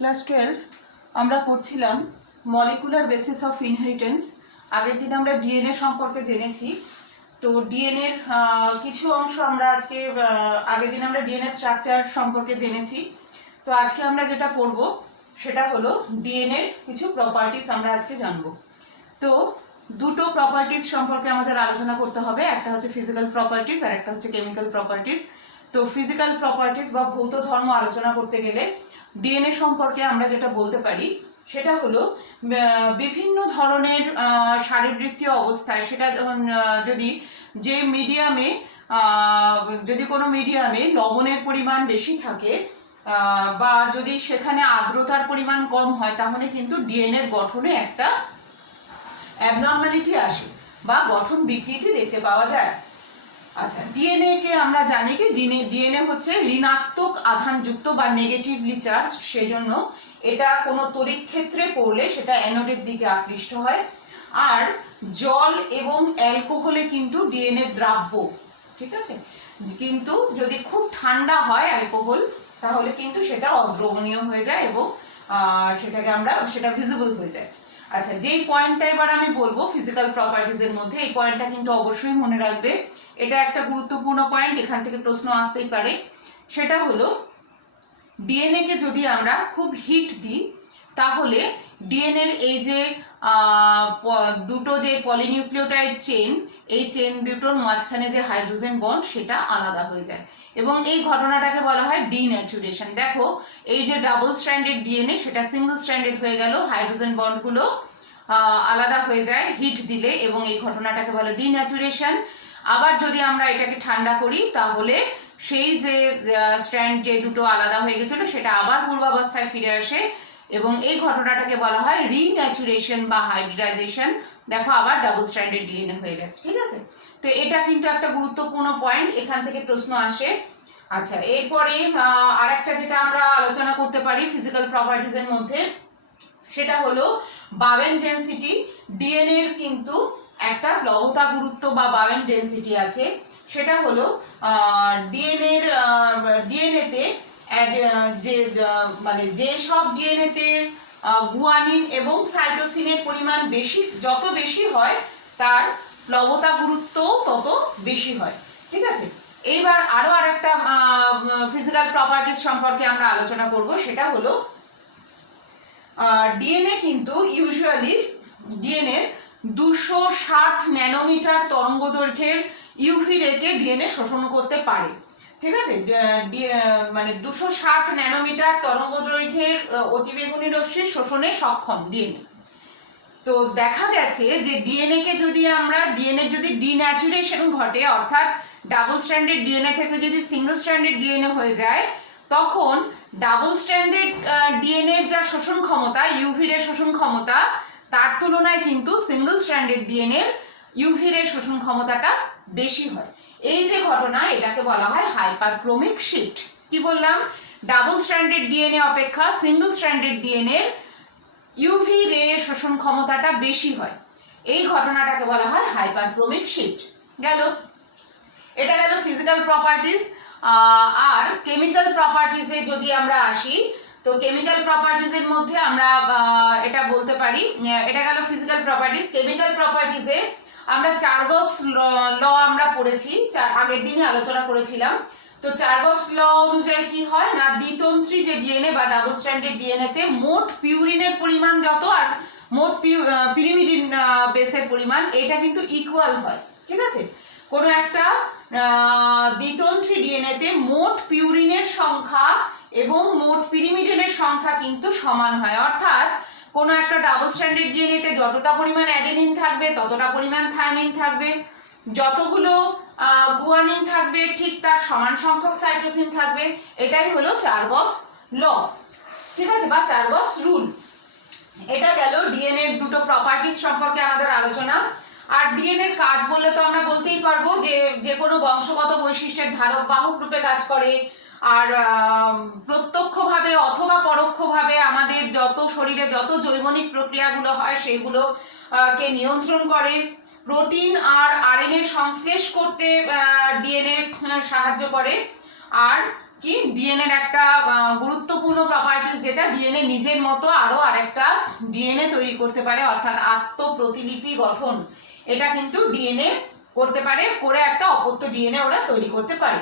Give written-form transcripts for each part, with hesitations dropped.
Class 12 আমরা পড়ছিলাম molecular basis of inheritance. আগের দিন আমরা ডিএনএ সম্পর্কে জেনেছি। তো ডিএনএর কিছু অংশ আমরা আজকে আগের দিন আমরা ডিএনএ স্ট্রাকচার সম্পর্কে জেনেছি। তো আজকে আমরা যেটা পড়ব সেটা হলো ডিএনএর কিছু প্রপার্টিস আমরা আজকে জানব। তো দুটো প্রপার্টিস সম্পর্কে আমাদের আলোচনা করতে হবে, একটা হচ্ছে ফিজিক্যাল প্রপার্টিস আর একটা হচ্ছে কেমিক্যাল প্রপার্টিস। তো ফিজিক্যাল প্রপার্টিস বা ভৌত ধর্ম আলোচনা করতে গেলে ডিএনএ সম্পর্কে আমরা যেটা বলতে পারি সেটা হলো বিভিন্ন ধরনের শারীরবৃত্তীয় অবস্থায়, সেটা যদি যে মিডিয়ামে যদি কোনো মিডিয়ামে লবণের পরিমাণ বেশি থাকে বা যদি সেখানে আর্দ্রতার পরিমাণ কম হয়, তাহলে কিন্তু ডিএনএর গঠনে একটা অ্যাবনর্মালিটি আসে বা গঠন বিকৃতি দেখতে পাওয়া যায়। আচ্ছা, ডিএনএ কে আমরা জানি কি ডিএনএ হচ্ছে ঋণাত্মক আধানযুক্ত বা নেগেটিভলি চার্জ, সেজন্য এটা কোনো তড়িৎ ক্ষেত্রে পড়লে সেটা অ্যানোডের দিকে আকৃষ্ট হয়। আর জল এবং অ্যালকোহলে কিন্তু ডিএনএ দ্রাব্য, ঠিক আছে, কিন্তু যদি খুব ঠান্ডা হয় অ্যালকোহল তাহলে কিন্তু সেটা অদ্রবণীয় হয়ে যায় এবং সেটা ভিজিবল হয়ে যায়। আচ্ছা, যেই পয়েন্টটা এবার আমি বলবো ফিজিক্যাল প্রপার্টিজের মধ্যে, এই পয়েন্টটা কিন্তু অবশ্যই মনে রাখবে, এটা একটা গুরুত্বপূর্ণ পয়েন্ট, এখান থেকে প্রশ্ন আসতেই পারে। সেটা হলো ডিএনএ কে যদি আমরা খুব হিট দিই তাহলে ডিএনএ এর এই যে দুটো যে পলিনিউক্লিওটাইড চেন, এই চেন দুটোর মাঝখানে যে হাইড্রোজেন বন্ড সেটা আলাদা হয়ে যায় এবং এই ঘটনাটাকে বলা হয় ডিন্যাচুরেশন। দেখো, এই যে ডাবল স্ট্র্যান্ডেড ডিএনএ সেটা সিঙ্গেল স্ট্র্যান্ডেড হয়ে গেল, হাইড্রোজেন বন্ডগুলো আলাদা হয়ে যায় হিট দিলে এবং এই ঘটনাটাকে বলে ডিন্যাচুরেশন। আবার যদি আমরা এটাকে ঠান্ডা করি তাহলে সেই যে স্ট্র্যান্ড যে দুটো আলাদা হয়ে গেছিল সেটা আবার পূর্বাবস্থায় ফিরে আসে এবং এই ঘটনাটাকে বলা হয় রিন্যাচুরেশন বা হাইব্রিডাইজেশন। দেখো, আবার ডাবল স্ট্র্যান্ডেড ডিএনএ হয়ে গেছে, ঠিক আছে। তো এটা কিন্তু একটা গুরুত্বপূর্ণ পয়েন্ট, এখান থেকে প্রশ্ন আসে। আচ্ছা, এরপরে আরেকটা যেটা আমরা আলোচনা করতে পারি ফিজিক্যাল প্রপার্টিজের মধ্যে সেটা হলো বাবেন ডেনসিটি। ডিএনএ এর কিন্তু একটা প্লবতা গুরুত্ব বা বাবেন ডেনসিটি আছে। সেটা হলো ডিএনএ তে যে মানে যে সব ডিএনএ তে গুয়ানিন এবং সাইটোসিনের পরিমাণ যত বেশি হয় তার প্লবতা গুরুত্ব তত বেশি হয়, ঠিক আছে। এইবার আরো আরেকটা ফিজিক্যাল প্রপার্টিজ সম্পর্কে আমরা আলোচনা করব, সেটা হলো ডিএনএ কিন্তু ইউজুয়ালি ডিএনএ 260 ন্যানোমিটার তরঙ্গ দৈর্ঘ্যের ইউভি রেকে ডিএনএ শোষণ করতে পারে, ঠিক আছে। মানে 260 ন্যানোমিটার তরঙ্গ দৈর্ঘ্যের অতিবেগুনি রশ্মি শোষণে সক্ষম ডিএনএ। তো দেখা গেছে যে ডিএনএ কে যদি আমরা যদি ডিন্যাচুরেশন ঘটে, অর্থাৎ ডাবল স্ট্র্যান্ডেড ডিএনএ থেকে যদি সিঙ্গেল স্ট্র্যান্ডেড ডিএনএ হয়ে যায়, তখন ডাবল স্ট্র্যান্ডেড ডিএনএ এর যা শোষণ ক্ষমতা, ইউভি রে শোষণ ক্ষমতা, তার তুলনায় কিন্তু সিঙ্গেল স্ট্র্যান্ডেড ডিএনএ এর ইউভি রে শোষণ ক্ষমতাটা বেশি হয়। এই যে ঘটনা, এটাকে বলা হয় হাইপারক্রোমিক শিফট। কি বললাম? ডাবল স্ট্র্যান্ডেড ডিএনএ অপেক্ষা সিঙ্গেল স্ট্র্যান্ডেড ডিএনএ এর ইউভি রে শোষণ ক্ষমতাটা বেশি হয়, এই ঘটনাটাকে বলা হয় হাইপারক্রোমিক শিফট। গেল, এটা গেল ফিজিক্যাল প্রপার্টিজ। আর কেমিক্যাল প্রপার্টিজে যদি আমরা আসি, তো কেমিক্যাল প্রপার্টিজের মধ্যে আমরা এটা বলতে পারি, এটা গেল ফিজিক্যাল প্রপার্টিজ। কেমিক্যাল প্রপার্টিজে আমরা চার্গভস ল আমরা পড়েছি, আগের দিনে আলোচনা করেছিলাম। তো চার্গভস ল অনুযায়ী কি হয় না, দ্বিতন্ত্রী যে ডিএনএ বা ডাবল স্ট্র্যান্ডেড ডিএনএ তে মোট পিউরিনের পরিমাণ যত আর মোট পিরিমিডিন বেসের পরিমাণ এটা কিন্তু ইকুয়াল হয়, ঠিক আছে। কোনো একটা দ্বিতন্ত্রী ডিএনএ তে মোট পিউরিনের সংখ্যা এবং মোট পিরিমিডিনের সংখ্যা কিন্তু সমান হয়, অর্থাৎ কোনো একটা ডাবল স্ট্র্যান্ডেড ডিএনএ তে যতটা পরিমাণ অ্যাডেনিন থাকবে ততটা পরিমাণ থাইমিন থাকবে, যতগুলো গুয়ানিন থাকবে ঠিক তার সমান সংখ্যক সাইটোসিন থাকবে। এটাই হলো চার্গভস ল, ঠিক আছে, বা চার্গভস রুল। এটা গেল ডিএনএ এর দুটো প্রপার্টিজ সম্পর্কে আমাদের আলোচনা। আর ডিএনএ এর কাজ বললে তো আমরা বলতেই পারবো যে কোনো বংশগত বৈশিষ্ট্যের ধারক বাহক রূপে কাজ করে, আর প্রত্যক্ষভাবে অথবা পরোক্ষভাবে আমাদের শরীরে যত জৈবনিক প্রক্রিয়াগুলো হয় সেগুলো কে নিয়ন্ত্রণ করে। প্রোটিন আর আরএনএ সংশ্লেষ করতে ডিএনএ সাহায্য করে। আর কি ডিএনএ এর একটা গুরুত্বপূর্ণ প্রপার্টিজ যেটা ডিএনএ নিজের মতো আরো আরেকটা ডিএনএ তৈরি করতে পারে, অর্থাৎ আত্মপ্রতিলিপি গঠন এটা কিন্তু ডিএনএ করতে পারে, করে একটা অপত্য ডিএনএ ওরা তৈরি করতে পারে।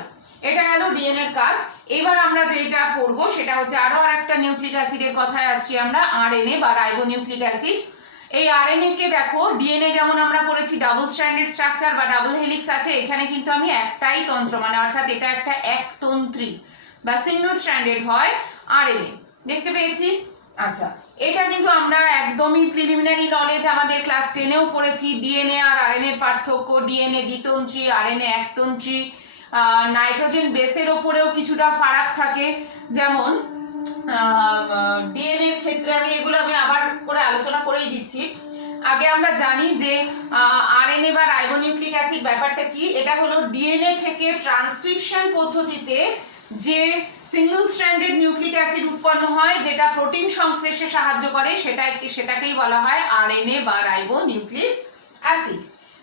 এটা গেল ডিএনএ এর কাজ। এবার আমরা যেটা পড়বো সেটা হচ্ছে আরো আরেকটা নিউক্লিক অ্যাসিডের কথায় আসছি আমরা, আরএনএ বা রাইবোনিউক্লিক অ্যাসিড। এই আরএনএ কে দেখো, ডিএনএ যেমন আমরা পড়েছি ডাবল স্ট্র্যান্ডেড স্ট্রাকচার বা ডাবল হেলিক্স আছে, এখানে কিন্তু আমি একটাই তন্ত্র, মানে অর্থাৎ এটা একটা একতন্ত্রী বা সিঙ্গেল স্ট্র্যান্ডেড হয় আরএনএ, দেখতে পেয়েছি। আচ্ছা, এটা কিন্তু আমরা একদমই প্রিলিমিনারি নলেজ আমাদের ক্লাস 10এও পড়েছি। ডিএনএ আর আরএনএ পার্থক্য, ডিএনএ দ্বিতন্ত্রী, আরএনএ একতন্ত্রী, নাইট্রোজেন বেসের ওপরেও কিছুটা ফারাক থাকে। যেমন ডিএনএ এর ক্ষেত্রে আমি আবার করে আলোচনা করেই দিচ্ছি। আগে আমরা জানি যে আরএনএ বা রাইবোনিউক্লিক অ্যাসিড ব্যাপারটা কি। এটা হলো ডিএনএ থেকে ট্রান্সক্রিপশন পদ্ধতিতে যে সিঙ্গেল স্ট্র্যান্ডেড নিউক্লিক অ্যাসিড উৎপন্ন হয়, যেটা প্রোটিন সংশ্লেষে সাহায্য করে, সেটাকেই বলা হয় আরএনএ বা রাইবোনিউক্লিক অ্যাসিড।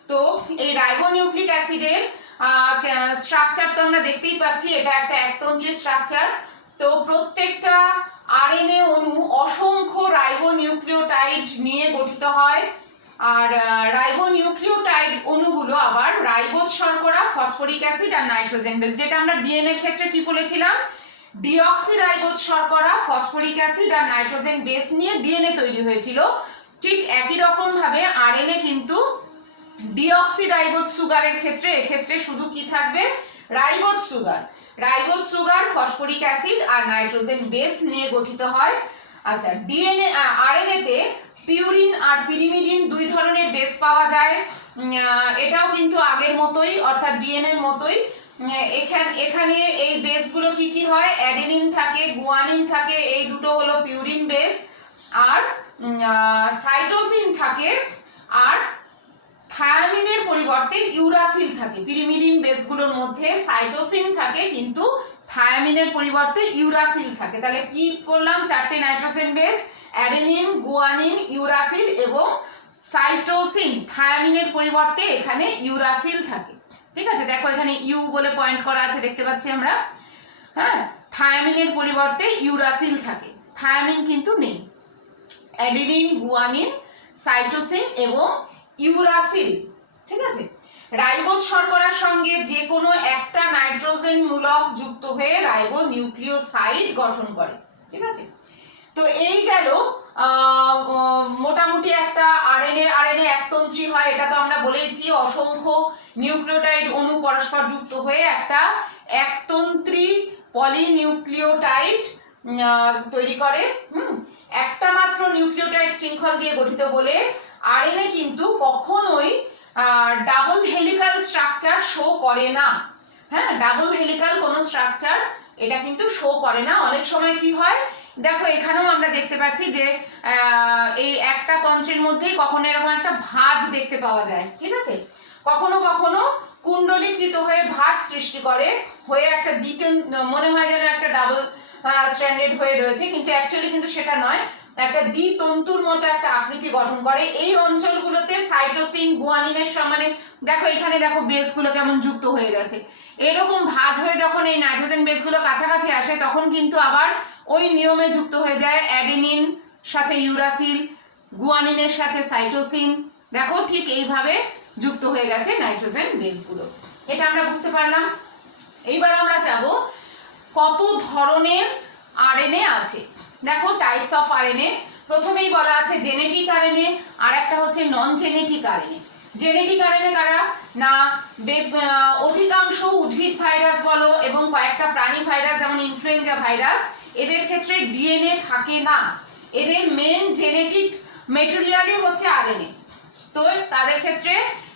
তো এই রাইবোনিউক্লিক অ্যাসিডের স্ট্রাকচার তো আমরা দেখতেই পাচ্ছি, এটা একটা একতন্ত্রী স্ট্রাকচার। তো প্রত্যেকটা আরএনএ অণু অসংখ্য রাইবোনিউক্লিওটাইড নিয়ে গঠিত হয়, আর রাইবোনিউক্লিওটাইড অণুগুলো আবার রাইবোজ শর্করা, ফসফরিক অ্যাসিড আর নাইট্রোজেন বেস, যেটা আমরা ডিএনএ এর ক্ষেত্রে কি বলেছিলাম, ডিঅক্সিরাইবোজ শর্করা, ফসফরিক অ্যাসিড আর নাইট্রোজেন বেস নিয়ে ডিএনএ তৈরি হয়েছিল। ঠিক একই রকম ভাবে আরএনএ কিন্তু ডিঅক্সিরাইবোজ সুগারের ক্ষেত্রে এক্ষেত্রে শুধু কি থাকবে, রাইবোজ সুগার, ফসফরিক অ্যাসিড আর নাইট্রোজেন বেস নিয়ে গঠিত হয়। আচ্ছা, ডিএনএ আরএনএ তে পিউরিন আর পিরিমিডিন দুই ধরনের বেস পাওয়া যায়। এটাও কিন্তু আগের মতোই, অর্থাৎ ডিএনএ এর মতোই। এখানে এই বেসগুলো কি কি হয়, অ্যাডেনিন থাকে, গুয়ানিন থাকে, এই দুটো হলো পিউরিন বেস, আর সাইটোসিন থাকে, আর থায়ামিনের পরিবর্তে ইউরাসিল থাকে। পিরিমিডিন বেসগুলোর মধ্যে সাইটোসিন থাকে, কিন্তু থায়ামিনের পরিবর্তে ইউরাসিল থাকে। তাহলে কি করলাম, চারটে nitrogen base, adenine, guanine, uracil এবং সাইটোসিন। থায়ামিনের পরিবর্তে এখানে ইউরাসিল থাকে। ঠিক আছে, দেখো এখানে ইউ বলে পয়েন্ট করা আছে, দেখতে পাচ্ছি আমরা। হ্যাঁ, থায়ামিনের পরিবর্তে ইউরাসিল থাকে, থায়ামিন কিন্তু নেই। অ্যাডেনিন, গুয়ানিন, সাইটোসিন এবং ইউরাসিল। ঠিক আছে, রাইবোজ শর্করার সঙ্গে যে কোনো একটা নাইট্রোজেন মূলক যুক্ত হয়ে রাইবোনিউক্লিওসাইড গঠন করে। ঠিক আছে, তো এই গেল মোটামুটি একটা আরএনএ একতন্ত্রী হয়, এটা তো আমরা বলেইছি। অসংখ্য নিউক্লিওটাইড অণু পরস্পর যুক্ত হয়ে একটা একতন্ত্রী পলিনিউক্লিওটাইড তৈরি করে। একটা মাত্র নিউক্লিওটাইড শৃঙ্খল দিয়ে গঠিত বলে আরএনএ কিন্তু কখনোই ডাবল হেলিক্যাল স্ট্রাকচার শো করে না। হ্যাঁ, ডাবল হেলিক্যাল কোনো স্ট্রাকচার এটা কিন্তু শো করে না। অনেক সময় কি হয়, দেখো এখানেও আমরা দেখতে পাচ্ছি যে এই একটা তন্ত্রের মধ্যেই কখনো এরকম একটা ভাঁজ দেখতে পাওয়া যায়। ঠিক আছে, কখনো কখনো কুণ্ডলীকৃত হয়ে ভাঁজ সৃষ্টি করে, হয়ে একটা দ্বিতীয় মনে হয় যেন একটা ডাবল স্ট্র্যান্ডেড হয়ে রয়েছে, কিন্তু অ্যাকচুয়ালি কিন্তু সেটা নয়, একটা দ্বিতন্তুর মতো একটা আকৃতি গঠন করে। এই অঞ্চলগুলোতে সাইটোসিন, গুয়ানিনের সমানে দেখো এখানে দেখো বেসগুলো কেমন যুক্ত হয়ে গেছে। এরকম ভাঁজ হয়ে যখন এই নাইট্রোজেন বেসগুলো কাছাকাছি আসে, তখন কিন্তু আবার ওই নিয়মে যুক্ত হয়ে যায় অ্যাডেনিন সাথে ইউরাসিল, গুয়ানিনের সাথে সাইটোসিন। দেখো ঠিক এইভাবে যুক্ত হয়ে গেছে নাইট্রোজেন বেসগুলো। এটা আমরা বুঝতে পারলাম। এইবার আমরা যাব কত ধরনের আরএনএ আছে। দেখো টাইপস অফ আরএনএ, প্রথমেই বলা আছে জেনেটিক আরএনএ, আর একটা হচ্ছে নন জেনেটিক আরএনএ। জেনেটিক আরএনএ কারা না, অধিকাংশ উদ্ভিদ ভাইরাস বলো এবং কয়েকটা প্রাণী ভাইরাস যেমন ইনফ্লুয়েঞ্জা ভাইরাস, এদের ক্ষেত্রে ডিএনএ থাকে না, এদের মেন জেনেটিক মেটেরিয়ালই হচ্ছে আরএনএ। তো তাদের ক্ষেত্রে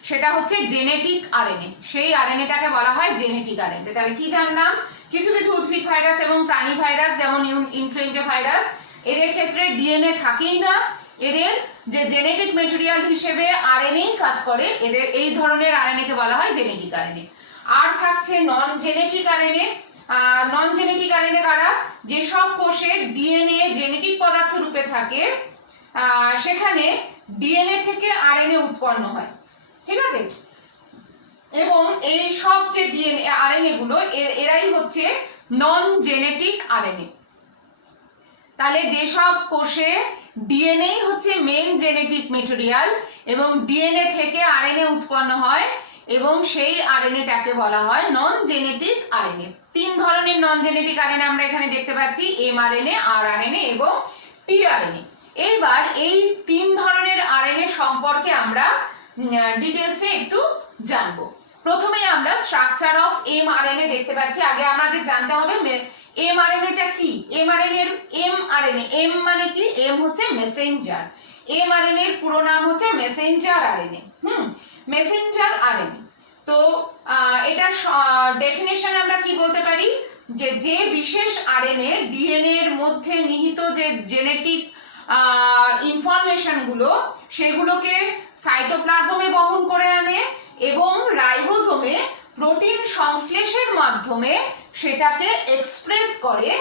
সেটা হচ্ছে জেনেটিক আরএনএ, সেই আরএনএটাকে বলা হয় জেনেটিক আরএনএ। তাহলে কি জানলাম, কিছু কিছু উদ্ভিদ ভাইরাস এবং প্রাণী ভাইরাস যেমন ইনফ্লুয়েঞ্জা ভাইরাস, এদের ক্ষেত্রে ডিএনএ থাকেই না, এদের যে জেনেটিক মেটেরিয়াল হিসেবে আরএনএই কাজ করে, এদের এই ধরনের আরএনএ কে বলা হয় জেনেটিক আরএনএ। আর থাকছে non genetic RNA. Non genetic RNA কারা, যেসব কোষের ডিএনএ জেনেটিক পদার্থ রূপে থাকে, সেখানে ডিএনএ থেকে আরএনএ উৎপন্ন হয়। ঠিক আছে, এবং এই সব যে ডিএনএ আরএনএ গুলো এরাই হচ্ছে নন জেনেটিক আরএনএ। তাহলে যেসব কোষে ডিএনএ হচ্ছে মেইন জেনেটিক মেটেরিয়াল এবং ডিএনএ থেকে আরএনএ উৎপন্ন হয় এবং সেই আরএনএটাকে বলা হয় নন জেনেটিক আরএনএ। 3 ধরনের নন জেনেটিক আরএনএ আমরা এখানে দেখতে পাচ্ছি, এমআরএনএ, আরআরএনএ এবং টিআরএনএ। এইবার এই 3 ধরনের আরএনএ সম্পর্কে আমরা ডিটেইলসে একটু জানবো। প্রথমেই আমরা স্ট্রাকচার অফ এমআরএনএ দেখতে পাচ্ছি। আগে আমাদের জানতে হবে এমআরএনএটা কি। এমআরএনএ, এম মানে কি? এম হচ্ছে মেসেঞ্জার। এমআরএনএ এর পুরো নাম হচ্ছে মেসেঞ্জার আরএনএ। Messenger RNA. তো এটা ডেফিনেশন আমরা কি বলতে পারি, যে বিশেষ আরএনএ ডিএনএ এর মধ্যে নিহিত যে জেনেটিক ইনফরমেশন গুলো সেগুলোকে সাইটোপ্লাজমে বহন করে আনে এবং রাইবোজোমে প্রোটিন সংশ্লেষের মাধ্যমে সেটাকে এক্সপ্রেস করে,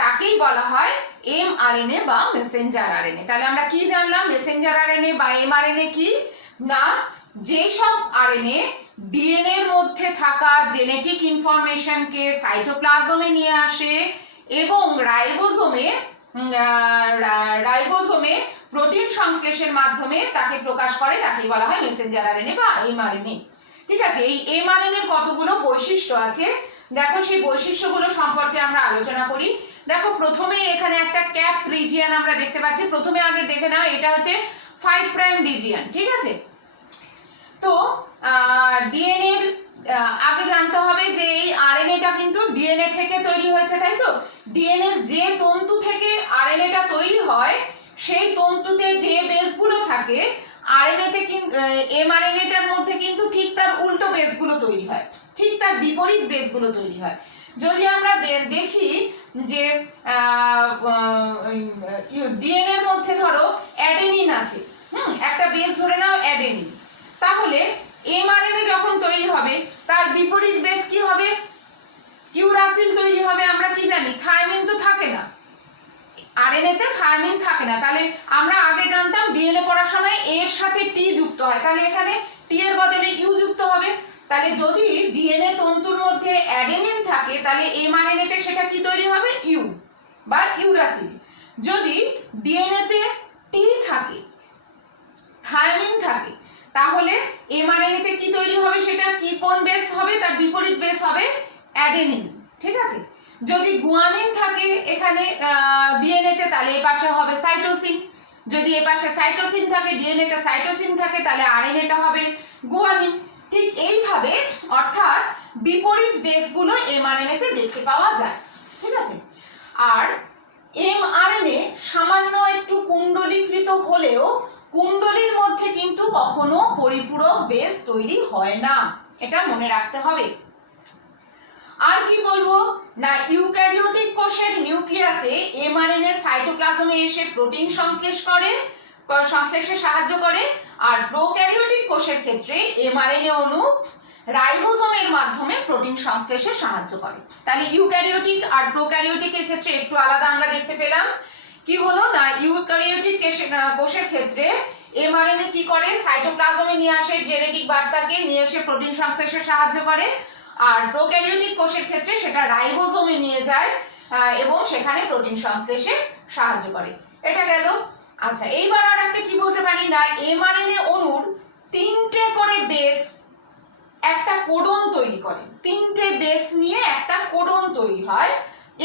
তাকেই বলা হয় এমআরএনএ বা মেসেঞ্জার আরএনএ। তাহলে আমরা কি জানলাম মেসেঞ্জার আরএনএ বা এমআরএনএ কি? না, যেই সব আরএনএ ডিএনএ এর মধ্যে থাকা জেনেটিক ইনফরমেশনকে সাইটোপ্লাজমে নিয়ে আসে এবং রাইবোজোমে প্রোটিন সংশ্লেষের মাধ্যমে তাকে প্রকাশ করে, তাকেই বলা হয় মেসেঞ্জার আরএনএ বা এমআরএনএ। ঠিক আছে, এই এমআরএনএ কতগুলো বৈশিষ্ট্য আছে দেখো, সেই বৈশিষ্ট্যগুলো সম্পর্কে আমরা আলোচনা করি। দেখো, প্রথমেই এখানে একটা ক্যাপ রিজিয়ন আমরা দেখতে পাচ্ছি। প্রথমে আগে দেখে নাও, এটা হচ্ছে 5 প্রাইম রিজিয়ন। ঠিক আছে, তো ডিএনএ এর আগে জানতে হবে যে এই আরএনএটা কিন্তু ডিএনএ থেকে তৈরি হয়েছে, তাই তো? ডিএনএ এর যে তন্তু থেকে আরএনএটা তৈরি হয় সেই তন্তুতে যে বেসগুলো থাকে, আরএনএতে কিন্তু এমআরএনএটার মধ্যে কিন্তু ঠিক তার উল্টো বেসগুলো তৈরি হয়, ঠিক তার বিপরীত বেসগুলো তৈরি হয়। যদি আমরা দেখি যে ডিএনএ এর মধ্যে ধরো অ্যাডেনিন আছে, একটা বেস ধরে নাও অ্যাডেনিন, তাহলে এমআরএনএ যখন তৈরি হবে তার বিপরীত বেস কি হবে? ইউরাসিল তৈরি হবে। আমরা কি জানি? থায়ামিন তো থাকে না, আরএনএ তে থায়ামিন থাকে না। তাহলে আমরা আগে জানতাম ডিএনএ পড়ার সময় এর সাথে টি যুক্ত হয়, তাহলে এখানে টি এর বদলে ইউ যুক্ত হবে। তাহলে যদি ডিএনএ তন্তুর মধ্যে অ্যাডেনিন থাকে তাহলে এমআরএনএ তে সেটা কি তৈরি হবে? ইউ বা ইউরাসিল। যদি ডিএনএ তে টি থাকে, থায়ামিন থাকে, তাহলে এমআরএনএ তে কি তৈরি হবে? সেটা কি, কোন বেস হবে? তার বিপরীত বেস হবে অ্যাডেনিন। ঠিক আছে, যদি গুয়ানিন থাকে এখানে ডিএনএ তে তাহলে এই পাশে হবে সাইটোসিন। যদি এই পাশে সাইটোসিন থাকে, ডিএনএ তে সাইটোসিন থাকে, তাহলে আরএনএ টা হবে গুয়ানিন। ঠিক এইভাবে অর্থাৎ বিপরীত বেসগুলো এমআরএনএ তে দেখতে পাওয়া যায়। ঠিক আছে, আর এমআরএনএ সামান্য একটু কুণ্ডলীকৃত হলেও কুণ্ডলীর মধ্যে কিন্তু কখনো পরিপূরক বেস তৈরি হয় না, এটা মনে রাখতে হবে। আর কি বলবো না, ইউক্যারিওটিক কোষের নিউক্লিয়াসে এমআরএনএ সাইটোপ্লাজমে এসে প্রোটিন সংশ্লেষে সাহায্য করে, আর প্রোক্যারিওটিক কোষের ক্ষেত্রে এমআরএনএ অণু রাইবোজোমের মাধ্যমে প্রোটিন সংশ্লেষে সাহায্য করে। তাহলে ইউক্যারিওটিক আর প্রোক্যারিওটিকের ক্ষেত্রে একটু আলাদা আমরা দেখতে পেলাম। কি হলো না, ইউক্যারিওটিক কোষের ক্ষেত্রে এমআরএনএ কি করে? সাইটোপ্লাজমে নিয়ে আসে জেনেটিক বার্তাকে, নিয়ে এসে প্রোটিন সংশ্লেষে সাহায্য করে। আর প্রোক্যারিওটিক কোষের ক্ষেত্রে সেটা রাইবোজোমে নিয়ে যায় এবং সেখানে প্রোটিন সংশ্লেষে সাহায্য করে। এটা গেল। আচ্ছা, এইবার আর একটা কি বলতে পারি না, এমআরএনএ অণুর 3টে করে বেস একটা কোডন তৈরি করে। 3টে বেস নিয়ে একটা কোডন তৈরি হয়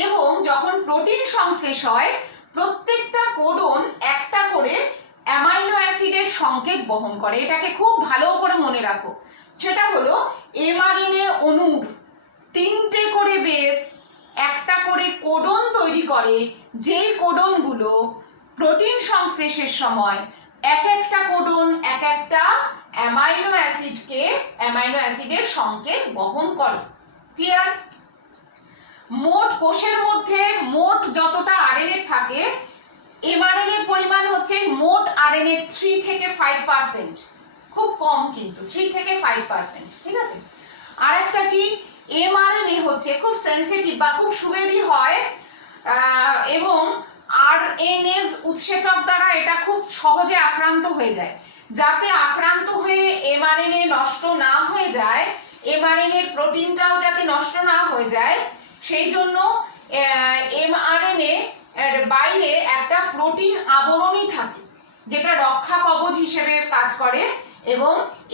এবং যখন প্রোটিন সংশ্লেষ হয় প্রত্যেকটা কোডন একটা করে অ্যামাইনো অ্যাসিডের সংকেত বহন করে। এটাকে খুব ভালো করে মনে রাখো। সেটা হলো এমআরএনএ অণুর 3টে করে বেস একটা করে কোডন তৈরি করে, যেই কোডনগুলো প্রোটিন সংশ্লেষের সময় এক একটা কোডন এক একটা অ্যামাইনো অ্যাসিডের সংকেত বহন করে। ক্লিয়ার? মোট কোষের মধ্যে মোট যতটা আরএনএ থাকে, এমআরএনএ পরিমাণ হচ্ছে মোট আরএনএ 3 থেকে 5%, খুব কম কিন্তু 3 থেকে 5%। ঠিক আছে, আর একটা কি, এমআরএনএ হচ্ছে খুব সেনসিটিভ বা খুব সুবেদী হয় এবং আরএনএজ উৎসেচক দ্বারা এটা খুব সহজে আক্রান্ত হয়ে যায়। যাতে আক্রান্ত হয়ে এমআরএনএ নষ্ট না হয়ে যায়, এমআরএনএ এর প্রোটিনটাও যাতে নষ্ট না হয়ে যায়, সেই জন্য এমআরএনএ এর বাইরে প্রোটিন আবরণী থাকে যেটা রক্ষা কবচ হিসেবে কাজ করে, এবং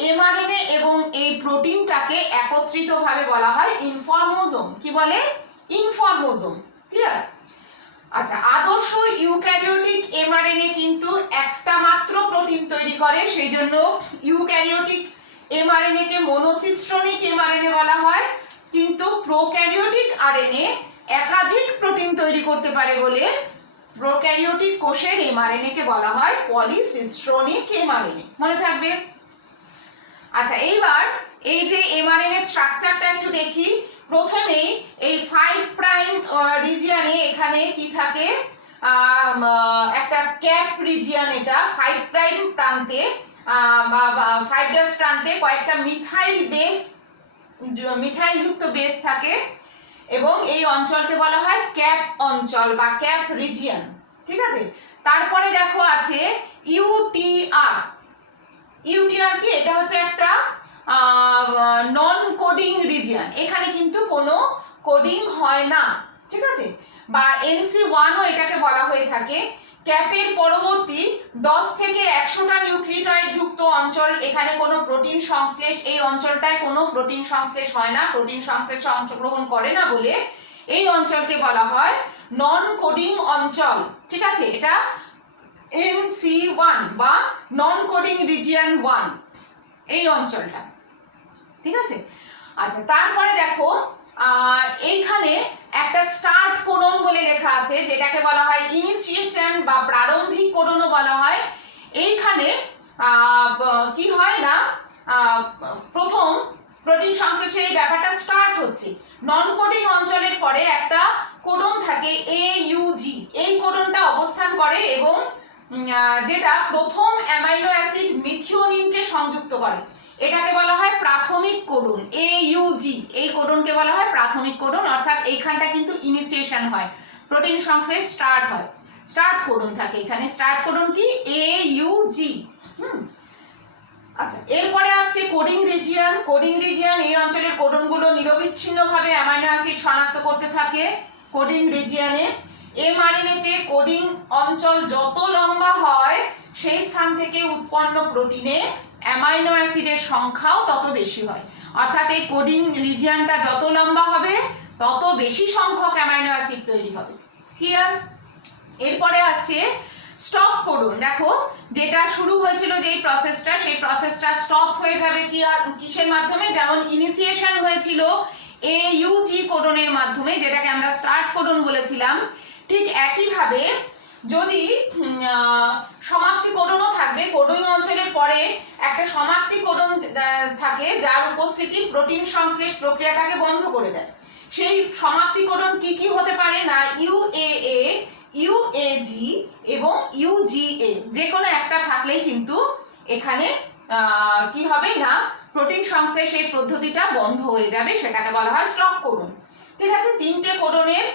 এমআরএনএ এবং এই প্রোটিনটাকে একত্রিতভাবে বলা হয় ইনফরমোজোম। কি বলে? ইনফরমোজোম। ক্লিয়ার? আচ্ছা, আদর্শ ইউক্যারিওটিক এমআরএনএ কিন্তু একটা মাত্র প্রোটিন তৈরি করে, সেই জন্য ইউক্যারিওটিক এমআরএনএ কে মনোসিস্ট্রনিক এমআরএনএ বলা হয়, কিন্তু প্রোক্যারিওটিক আরএনএ একাধিক প্রোটিন তৈরি করতে পারে বলে প্রোক্যারিওটিক কোষের এমআরএনএ কে বলা হয় পলিসিস্ট্রনিক এমআরএনএ। মনে থাকবে? আচ্ছা, এইবার এই যে এমআরএনএ স্ট্রাকচারটা একটু দেখি। প্রথমেই এই 5 প্রাইম রিজিয়নে এখানে কি থাকে, একটা ক্যাপ রিজিয়ন, এটা 5 প্রাইম প্রান্তে বা 5 ড্যাশ প্রান্তে কয়েকটা মিথাইল যুক্ত বেস থাকে, এবং এই অঞ্চলকে বলা হয় ক্যাপ অঞ্চল বা ক্যাপ রিজিয়ন। ঠিক আছে? তারপরে দেখো আছে ইউটিআর। ইউটিআর কি? এটা হচ্ছে একটা নন কোডিং রিজিয়ন, এখানে কিন্তু কোনো কোডিং হয় না। ঠিক আছে? বা NC1ও এটাকে বলা হয়ে থাকে। ক্যাপের পরবর্তী 10 থেকে 100টা নিউক্লিওটাইড যুক্ত অঞ্চল, এখানে কোনো প্রোটিন সংশ্লেষ, এই অঞ্চলটায় কোনো প্রোটিন সংশ্লেষ হয় না, প্রোটিন সংশ্লেষে অংশগ্রহণ করে না বলে এই অঞ্চলকে বলা হয় নন কোডিং অঞ্চল। ঠিক আছে? এটা NC1 বা নন কোডিং রিজিয়ন 1, এই অঞ্চলটা। ঠিক আছে? আচ্ছা, তারপরে দেখো এইখানে একটা স্টার্ট কোডন বলে লেখা আছে, যেটাকে বলা হয় ইনিশিয়েশন বা প্রারম্ভিক কোডনও বলা হয়। এইখানে কি হয় না, প্রথম প্রোটিন সংশ্লেষের এই ব্যাপারটা স্টার্ট হচ্ছে। নন কোডিং অঞ্চলের পরে একটা কোডন থাকে AUG, এই কোডনটা অবস্থান করে এবং যেটা প্রথম অ্যামাইনো অ্যাসিড মিথিওনিনকে সংযুক্ত করে, এটাকে বলা হয় প্রাথমিক কোডন। AUG, এই কোডনকে বলা হয় প্রাথমিক কোডন, অর্থাৎ এইখানটা কিন্তু ইনিশিয়েশন হয়, প্রোটিন সংশ্লেষ স্টার্ট হয়, স্টার্ট কোডন থাকে এখানে। স্টার্ট কোডন কি? AUG। আচ্ছা, এরপরে আসছে কোডিং রিজিয়ন। কোডিং রিজিয়ন, এই অঞ্চলের কোডনগুলো নিরবিচ্ছিন্নভাবে অ্যামাইনো অ্যাসিড শনাক্ত করতে থাকে কোডিং রিজিয়নে। এমআরএনএতে কোডিং অঞ্চল যত লম্বা হয়, সেই স্থান থেকে উৎপন্ন প্রোটিনে অ্যামাইনো অ্যাসিডের সংখ্যাও তত বেশি হয়, অর্থাৎ এই কোডিং রিজিয়নটা যত লম্বা হবে তত বেশি সংখ্যক অ্যামাইনো অ্যাসিড তৈরি হবে। ক্লিয়ার? এরপরে আসছে স্টপ কোডন। দেখো, যেটা শুরু হয়েছিল যেই প্রসেসটা, সেই প্রসেসটা স্টপ হয়ে যাবে কি আর কিসের মাধ্যমে? যেমন ইনিশিয়েশন হয়েছিল AUG কোডনের মাধ্যমে, যেটাকে আমরা স্টার্ট কোডন বলেছিলাম, ঠিক একইভাবে যদি সমাপ্তি কোডনও থাকবে, কোডিং অঞ্চলের পরে একটা সমাপ্তি কোডন থাকে যার উপস্থিতি প্রোটিন সংশ্লেষ প্রক্রিয়াটাকে বন্ধ করে দেয়। সেই সমাপ্তি কোডন কি কি হতে পারে না, UAA, UAG এবং UGA, যে কোনো একটা থাকলেই কিন্তু এখানে কি হবে না, প্রোটিন সংশ্লেষ এই পদ্ধতিটা বন্ধ হয়ে যাবে, সেটাকে বলা হয় স্টপ কোডন। ঠিক আছে? তিনটে কোডনের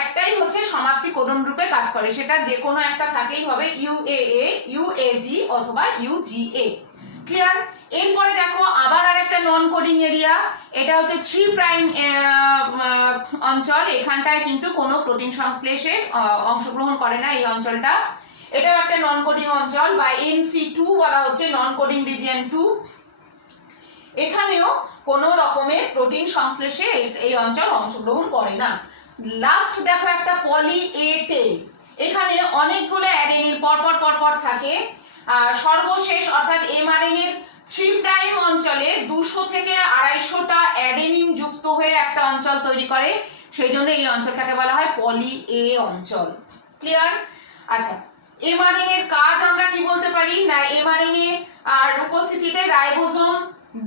একটাই হচ্ছে সমাপ্তি কোডন রূপে কাজ করে, সেটা যে কোনো একটা থাকলেই হবে, UAA, UAG অথবা UGA। ক্লিয়ার? এরপরে দেখো আবার আরেকটা নন কোডিং এরিয়া, এটা হচ্ছে 3 প্রাইম অঞ্চল, এখানটায় কিন্তু কোনো প্রোটিন সংশ্লেষে অংশগ্রহণ করে না এই অঞ্চলটা, এটাও একটা নন কোডিং অঞ্চল বা NC2 বলা হচ্ছে, নন কোডিং রিজিয়ন 2। এখানেও কোনো রকমের প্রোটিন সংশ্লেষে এই অঞ্চল অংশগ্রহণ করে না। লাস্ট দেখো একটা পলি এ টেল, এখানে অনেকগুলো অ্যাডেনিন পরপর থাকে। সর্বশেষ অর্থাৎ এমআরএনএর 3 প্রাইম অঞ্চলে 200 থেকে 250টা অ্যাডেনিন যুক্ত হয়ে একটা অঞ্চল তৈরি করে, সেই জন্য এই অঞ্চলটাকে বলা হয় পলি এ অঞ্চল। ক্লিয়ার? আচ্ছা, এমআরএনএর কাজ আমরা কি বলতে পারি না, এমআরএনএ আর উপস্থিতিতে রাইবোজোম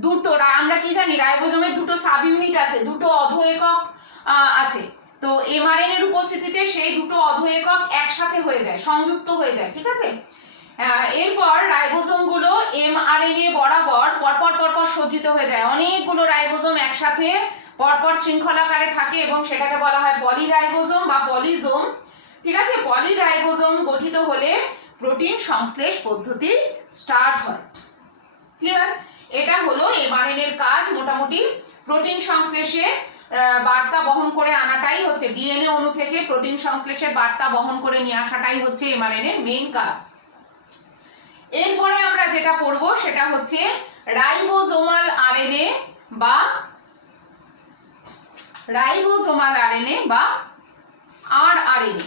দুটো, আমরা কি জানি রাইবোজোমের দুটো সাব ইউনিট আছে, দুটো অধ একক আছে, তো এমআরএনএর উপস্থিতিতে সেই দুটো অধ একক একসাথে হয়ে যায়, সংযুক্ত হয়ে যায়। ঠিক আছে? এরপর রাইবোজোম গুলো এমআরএনএ বরাবর পরপর সজ্জিত হয়ে যায়, অনেকগুলো রাইবোজোম একসাথে পরপর শৃঙ্খলাকারে থাকে এবং সেটাকে বলা হয় পলিরাইবোজোম বা পলিজোম। ঠিক আছে? পলিরাইবোজোম গঠিত হলে প্রোটিন সংশ্লেষ পদ্ধতি স্টার্ট হয়। ক্লিয়ার? এটা হলো এমআরএনএর কাজ, মোটামুটি প্রোটিন সংশ্লেষে বার্তা বহন করে আনাটাই হচ্ছে, ডিএনএ অণু থেকে প্রোটিন সংশ্লেষের বার্তা বহন করে নিয়ে আসাটাই হচ্ছে এমআরএনএ এর মেইন কাজ। এরপরে আমরা যেটা পড়ব সেটা হচ্ছে রাইবোজোমাল আরএনএ বা আরআরএনএ।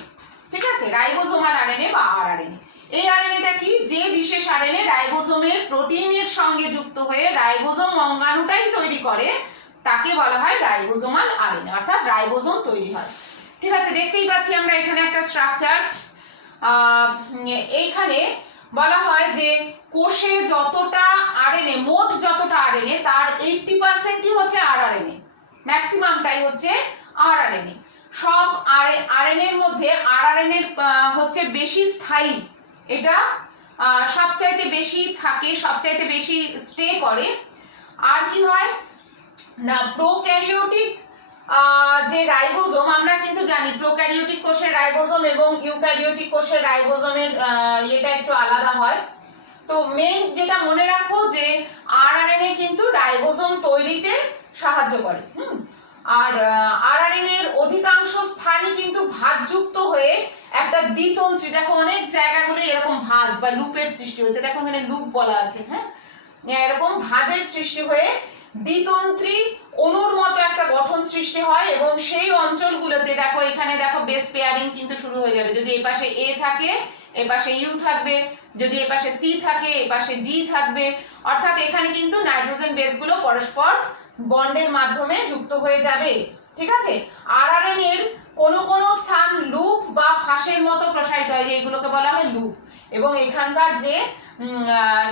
ঠিক আছে, রাইবোজোমাল আরএনএ বা আরআরএনএ। এই আরএনএটা কি? যে বিশেষ আরএনএ রাইবোজোমের প্রোটিনের সঙ্গে যুক্ত হয়ে রাইবোজোম অঙ্গাণুটাই তৈরি করে তাকে বলা হয় রাইবোজোমাল আরএনএ, অর্থাৎ রাইবোজোম তৈরি হয়। ঠিক আছে, দেখতেই পাচ্ছি আমরা এখানে একটা স্ট্রাকচার। এইখানে বলা হয় যে কোষে যতটা আরএনএ, মোট যতটা আরএনএ তার 80%ই হচ্ছে আরআরএনএ, ম্যাক্সিমামটাই হচ্ছে আরআরএনএ। সব আরএনএ এর মধ্যে আরআরএনএ হচ্ছে বেশি স্থায়ী, এটা সবচাইতে বেশি থাকে, সবচাইতে বেশি স্টে করে। আর কি হয় না, প্রোক্যারিওটিক যে রাইবোজোম, আমরা কিন্তু জানি প্রোক্যারিওটিক কোষের রাইবোজোম এবং ইউক্যারিওটিক কোষের রাইবোজোমের এটা একটু আলাদা হয়। তো মেইন যেটা মনে রাখো যে আরআরএনএ কিন্তু রাইবোজোম তৈরিতে সাহায্য করে। আর আরআরএনএ এর অধিকাংশ স্থানই কিন্তু ভাঁজযুক্ত হয়ে একটা দ্বিতন্ত্রী, দেখো অনেক জায়গাগুলো এরকম ভাঁজ বা লুপের সৃষ্টি হয়েছে, দেখো এখানে লুপ বলা আছে, হ্যাঁ, এরকম ভাঁজের সৃষ্টি হয়ে দ্বিতন্ত্রী অণুর মতো একটা গঠন সৃষ্টি হয় এবং সেই অঞ্চলগুলোতে দেখো এখানে দেখো বেস পেয়ারিং কিন্তু শুরু হয়ে যাবে। যদি এই পাশে এ থাকে এই পাশে ইউ থাকবে, যদি এই পাশে সি থাকে এই পাশে জি থাকবে, অর্থাৎ এখানে কিন্তু নাইট্রোজেন বেসগুলো পরস্পর বন্ডের মাধ্যমে যুক্ত হয়ে যাবে। ঠিক আছে, আরআরএনএ এর কোন স্থান লুপ বা ফাঁসের মতো প্রসারিত হয়, যে এগুলোকে বলা হয় লুপ, এবং এখানকার যে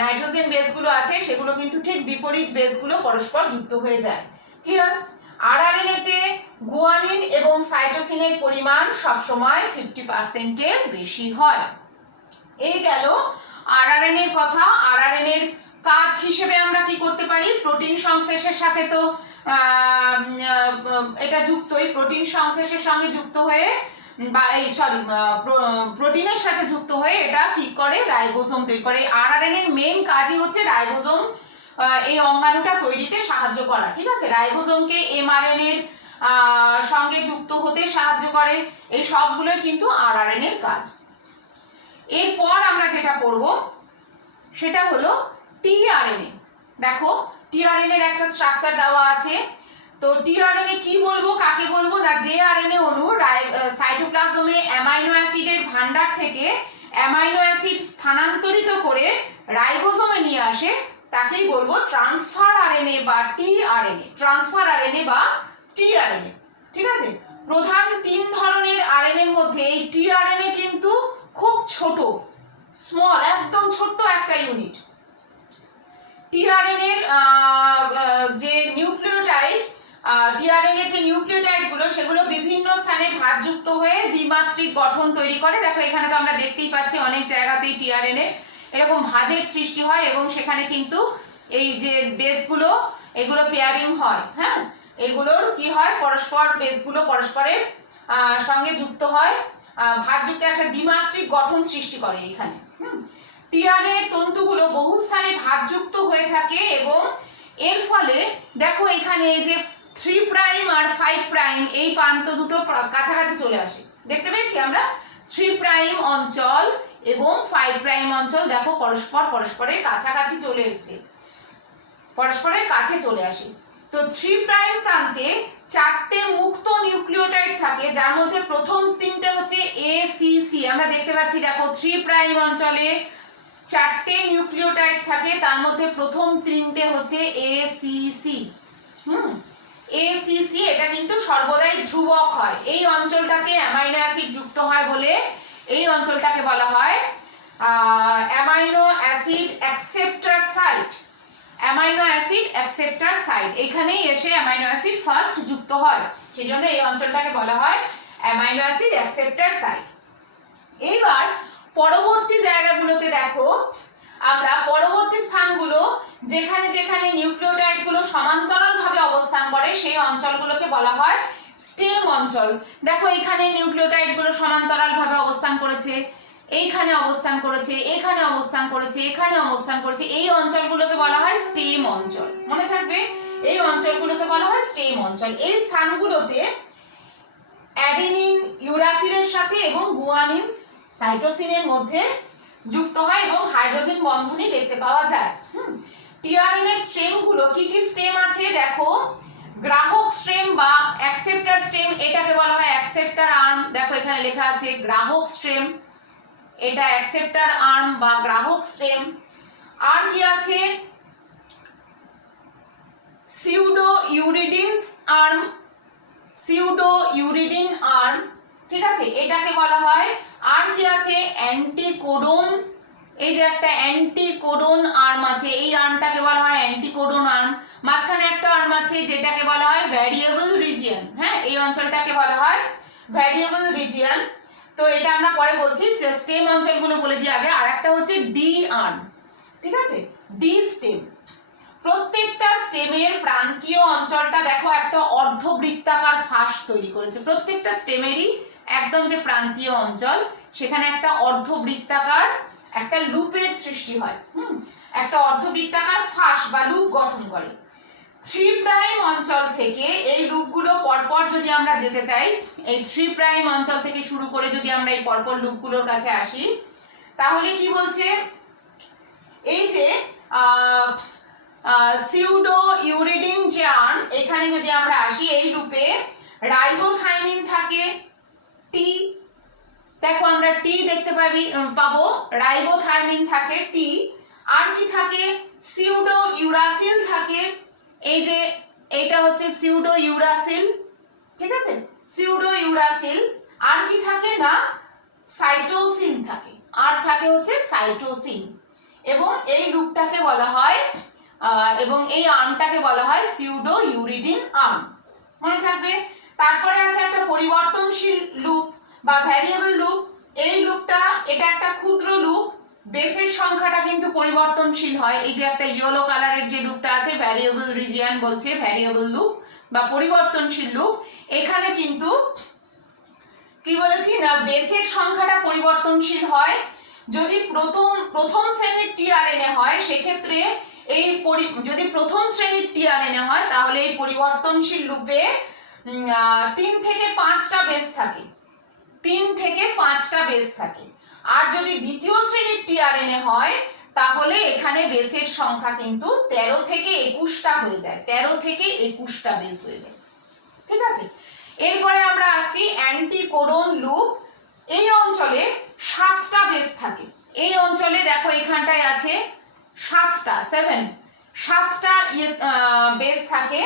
নাইট্রোজেন বেসগুলো আছে সেগুলো কিন্তু ঠিক বিপরীত বেসগুলো পরস্পর যুক্ত হয়ে যায়। ক্লিয়ার? আরআরএনএ তে গুয়ানিন এবং সাইটোসিনের পরিমাণ সবসময় 50% এর বেশি হয়। এই গেল আরআরএনএ এর কথা। আরআরএনএ এর কাজ হিসেবে আমরা কি করতে পারি? প্রোটিন সংশ্লেষের সাথে তো এটা যুক্তই, প্রোটিন সংশ্লেষের সঙ্গে যুক্ত হয়ে বা এই সরি প্রোটিনের সাথে যুক্ত হয়ে এটা কি করে? রাইবোজোম তৈরি করে। আরআরএনএ এর মেইন কাজই হচ্ছে রাইবোজোম এই অঙ্গাণুটা তৈরিতে সাহায্য করা। ঠিক আছে, রাইবোজোমকে এমআরএনএ এর সঙ্গে যুক্ত হতে সাহায্য করে। এই সবগুলোই কিন্তু আরআরএনএ এর কাজ। এরপর আমরা যেটা পড়ব সেটা হলো টিআরএনএ। দেখো টিআরএনএ এর একটা স্ট্রাকচার দেওয়া আছে। তো টিআরএনএ কি বলবো, কাকে বলবো না, যে আরএনএ অণু সাইটোপ্লাজমে অ্যামাইনো অ্যাসিডের ভান্ডার থেকে অ্যামাইনো অ্যাসিড স্থানান্তরিত করে রাইবোজোমে নিয়ে আসে তাকেই বলবো ট্রান্সফার আরএনএ বা টিআরএনএ, ট্রান্সফার আরএনএ বা টিআরএনএ। ঠিক আছে, প্রধান 3 ধরনের আরএনএ এর মধ্যে এই টিআরএনএ কিন্তু খুব ছোট, স্মল, একদম ছোট্ট একটা ইউনিট। টিআরএনএ এর যে নিউক্লিওটাইড, টিআরএনএ এর যে নিউক্লিওটাইড গুলো সেগুলো বিভিন্ন স্থানে ভাঁজযুক্ত হয়ে দ্বিমাত্রিক গঠন তৈরি করে। দেখো এখানে তো আমরা দেখতেই পাচ্ছি অনেক জায়গাতেই টিআরএনএ এরকম ভাঁজের সৃষ্টি হয় এবং সেখানে কিন্তু এই যে বেসগুলো এগুলো পেয়ারিং হয়। হ্যাঁ, এগুলোর কি হয়, পরস্পর বেসগুলো পরস্পরের সঙ্গে যুক্ত হয়, ভাঁজযুক্ত একটা দ্বিমাত্রিক গঠন সৃষ্টি করে এখানে। টিআরএনএ তন্তুগুলো বহু স্থানে ভাঁজযুক্ত হয়ে থাকে এবং এর ফলে দেখো এখানে এই যে 3 প্রাইম আর 5 প্রাইম এই প্রান্ত দুটো কাছাকাছি চলে আসে। দেখতে পেয়েছি আমরা 3 প্রাইম অঞ্চল এবং 5 প্রাইম অঞ্চল দেখো পরস্পরের কাছাকাছি চলে এসেছে, পরস্পরের কাছে চলে আসে। তো 3 প্রাইম প্রান্তে 4টে মুক্ত নিউক্লিওটাইড থাকে, যার মধ্যে প্রথম 3টে হচ্ছে এ সি সি। আমরা দেখতে পাচ্ছি দেখো 3 প্রাইম অঞ্চলে 4টে নিউক্লিওটাইড থাকে, তার মধ্যে প্রথম 3টে হচ্ছে A C C. A C C এটা কিন্তু সর্বদাই ধ্রুবক হয়। এই অঞ্চলটাতে অ্যামাইনো অ্যাসিড যুক্ত হয় বলে এই অঞ্চলটাকে বলা হয় amino acid acceptor site. Amino acid acceptor site, এখানেই এসে অ্যামাইনো অ্যাসিড ফার্স্ট যুক্ত হয়, সেজন্য এই অঞ্চলটাকে বলা হয় অ্যামাইনো অ্যাসিড অ্যাকসেপ্টর সাইট। এইবার পরবর্তী জায়গাগুলোতে দেখো আমরা পরবর্তী স্থানগুলো যেখানে যেখানে নিউক্লিওটাইড গুলো সমান্তরালভাবে অবস্থান করে সেই অঞ্চলগুলোকে বলা হয় স্টেম অঞ্চল। দেখো এখানে নিউক্লিওটাইড গুলো সমান্তরালভাবে অবস্থান করেছে, এইখানে অবস্থান করেছে, এখানে অবস্থান করেছে, এখানে অবস্থান করেছে, এই অঞ্চলগুলোকে বলা হয় স্টেম অঞ্চল। মনে থাকবে এই অঞ্চলগুলোকে বলা হয় স্টেম অঞ্চল। এই স্থানগুলোতে অ্যাডেনিন ইউরাসিলের সাথে এবং গুয়ানিন সাইটোসিনের মধ্যে যুক্ত হয় এবং হাইড্রোজেন বন্ধনী দেখতে পাওয়া যায়। টিআরএন এর স্ট্রেম গুলো কি কি স্টেম আছে দেখো, গ্রাহক স্ট্রেম বা অ্যাকসেপ্টার স্ট্রেম, এটাকে বলা হয় অ্যাকসেপ্টার আর্ম। দেখো এখানে লেখা আছে গ্রাহক স্ট্রেম, এটা অ্যাকসেপ্টার আর্ম বা গ্রাহক স্ট্রেম। আর কি আছে, pseudouridines arm, pseudouridine arm, ঠিক আছে, এটাকে বলা হয়। আর কি আছে, অ্যান্টিকোডন, এই যে একটা অ্যান্টিকোডন আর্ম আছে, এই আর্মটাকে বলা হয় অ্যান্টিকোডন আর্ম। মাঝখানে একটা আর্ম আছে যেটাকে বলা হয় ভ্যারিয়েবল রিজিয়ন, হ্যাঁ, এই অঞ্চলটাকে বলা হয় ভ্যারিয়েবল রিজিয়ন। তো এটা আমরা পরে বলছি, যে স্টেম অঞ্চলগুলো বলে দিই আগে। আর একটা হচ্ছে ডি আর্ম, ঠিক আছে, ডি স্টেম। প্রত্যেকটা স্টেমের প্রান্তীয় অঞ্চলটা দেখো একটা অর্ধবৃত্তাকার ফাঁস তৈরি করেছে। প্রত্যেকটা স্টেমেরই একদম যে প্রান্তীয় অঞ্চল, সেখানে একটা অর্ধবৃত্তাকার একটা লুপের সৃষ্টি হয়, একটা অর্ধবৃত্তাকার ফাঁস বা লুপ গঠন করে। 3 প্রাইম অঞ্চল থেকে এই লুপগুলো পরপর যদি আমরা যেতে চাই, এই 3 প্রাইম অঞ্চল থেকে শুরু করে যদি আমরা এই পরপর লুপগুলোর কাছে আসি, তাহলে কি বলছে, এই যে সিউডো ইউরিডিন যে আর্ম, এখানে যদি আমরা আসি, এই লুপে রাইবোথাইমিন থাকে টি, দেখো আমরা টি দেখতে পাবো, রাইবোথাইমিন থাকে টি। আর কি থাকে, সিউডো ইউরাসিল থাকে, এই যে এটা হচ্ছে সিউডো ইউরাসিল, ঠিক আছে, সিউডো ইউরাসিল। আর কি থাকে না, সাইটোসিন থাকে, আর থাকে হচ্ছে সাইটোসিন। এবং এই লুপটাকে বলা হয় এবং এই আর্মটাকে বলা হয় সিউডো ইউরিডিন আর্ম, মনে থাকবে। তারপরে আছে একটা পরিবর্তনশীল লুপ বা ভ্যারিয়েবল লুপ। এই লুপটা, এটা একটা ক্ষুদ্র লুপ, বেসের সংখ্যাটা কিন্তু পরিবর্তনশীল হয়। এই যে একটা ইয়েলো কালারের যে লুপটা আছে, ভ্যারিয়েবল রিজিয়ন বলছে, ভ্যারিয়েবল লুপ বা পরিবর্তনশীল লুপ। এখানে কিন্তু কি বলেছি না, বেসের সংখ্যাটা পরিবর্তনশীল হয়। যদি প্রথম শ্রেণীর টিআরএনএ হয়, সেক্ষেত্রে এই যদি প্রথম শ্রেণীর টিআরএনএ হয়, তাহলে এই পরিবর্তনশীল লুপে 3 থেকে 5টা বেস থাকে, 3 থেকে 5টা বেস থাকে। আর যদি দ্বিতীয় শ্রেণীর টিআরএনএ হয়, তাহলে এখানে বেসের সংখ্যা কিন্তু 13 থেকে 21টা হয়ে যায়, 13 থেকে 21টা বেস হয়ে যায়, ঠিক আছে। এরপরে আমরা আসছি অ্যান্টিকোডন লুপ। এই অঞ্চলে 7টা বেস থাকে। এই অঞ্চলে দেখো এখানটায় আছে 7টা বেস থাকে।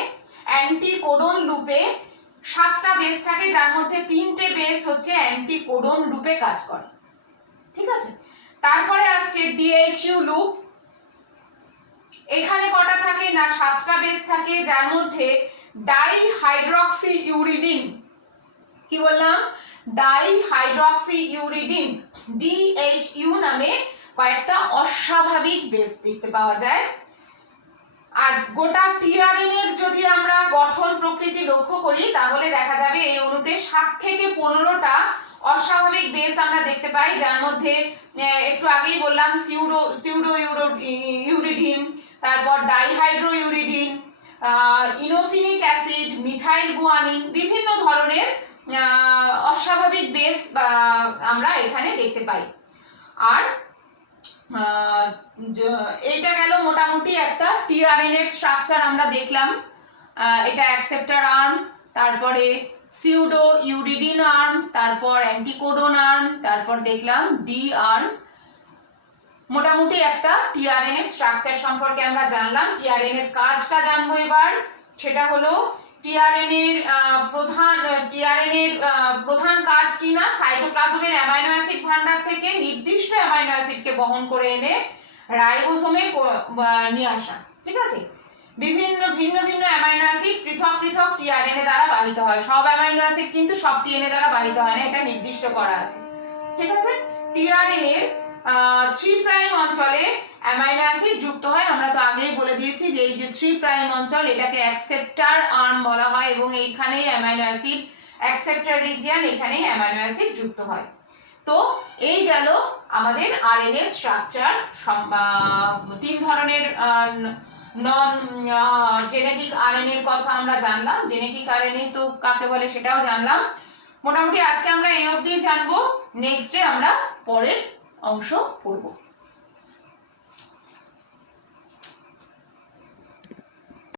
অ্যান্টিকোডন লুপে 7টা বেস থাকে, যার মধ্যে 3টে বেস হচ্ছে অ্যান্টিকোডন লুপে কাজ করে, ঠিক আছে। তারপরে আসছে ডিএইচইউ লুপ। এখানে কটা থাকে না, 7টা বেস থাকে, যার মধ্যে ডাইহাইড্রক্সি ইউরিডিন, কি বললাম, ডাইহাইড্রক্সি ইউরিডিন, ডিএইচইউ নামে কয়েকটা অস্বাভাবিক বেস দেখতে পাওয়া যায়। আর গোটা টিআরএন এর যদি আমরা গঠন প্রকৃতি লক্ষ্য করি, তাহলে দেখা যাবে এই অণুতে 7 থেকে 15টা অস্বাভাবিক বেস আমরা দেখতে পাই, যার মধ্যে একটু আগেই বললাম সিউডো ইউরিডিন, তারপর ডাইহাইড্রো ইউরিডিন, ইনোসিনিক অ্যাসিড, মিথাইল গুয়ানিন, বিভিন্ন ধরনের অস্বাভাবিক বেস আমরা এখানে দেখতে পাই। আর এইটা গেল মোটামুটি একটা টিআরএন এর স্ট্রাকচার আমরা দেখলাম। এটা অ্যাকসেপ্টার আর্ম, তারপরে সিউডো ইউরিডিন আর্ম, তারপর অ্যান্টিকোডন আর্ম, তারপর দেখলাম ডি আর্ম। মোটামুটি একটা টিআরএন এর স্ট্রাকচার সম্পর্কে আমরা জানলাম। টিআরএন এর কাজটা জানবো এবার, সেটা হলো টিআরএন এর প্রধান কাজ কি না, সাইটোপ্লাজমের অ্যামাইনো অ্যাসিড ভান্ডার থেকে নির্দিষ্ট অ্যামাইনো অ্যাসিডকে বহন করে এনে রাইবোসোমে নিয়ে আসা, ঠিক আছে। ভিন্ন ভিন্ন অ্যামাইনো অ্যাসিড পৃথক পৃথক টিআরএনএ দ্বারা বাহিত হয়। সব অ্যামাইনো অ্যাসিড কিন্তু সব টিএনএ দ্বারা বাহিত হয় না, এটা নির্দিষ্ট করা আছে, ঠিক আছে। টিআরএন এর 3 প্রাইম অঞ্চলে অ্যামাইনো অ্যাসিড যুক্ত হয়। আমরা তো আগেই বলে দিয়েছি যে এই যে 3 প্রাইম অঞ্চল, এটাকে অ্যাকসেপ্টার আর্ম বলা হয় এবং এইখানেই অ্যামাইনো অ্যাসিড, অ্যাকসেপ্টার রিজিয়ন, এখানেই অ্যামাইনো অ্যাসিড যুক্ত হয়। তো এই গেল আমাদের আরএনএ স্ট্রাকচার। 3 ধরনের নন জেনেটিক আরএনএর কথা আমরা জানলাম, জেনেটিক আরএনএ তো কাকে বলে সেটাও জানলাম। মোটামুটি আজকে আমরা এই অবধি জানবো, নেক্সট ডে আমরা পরের অংশ পড়বো।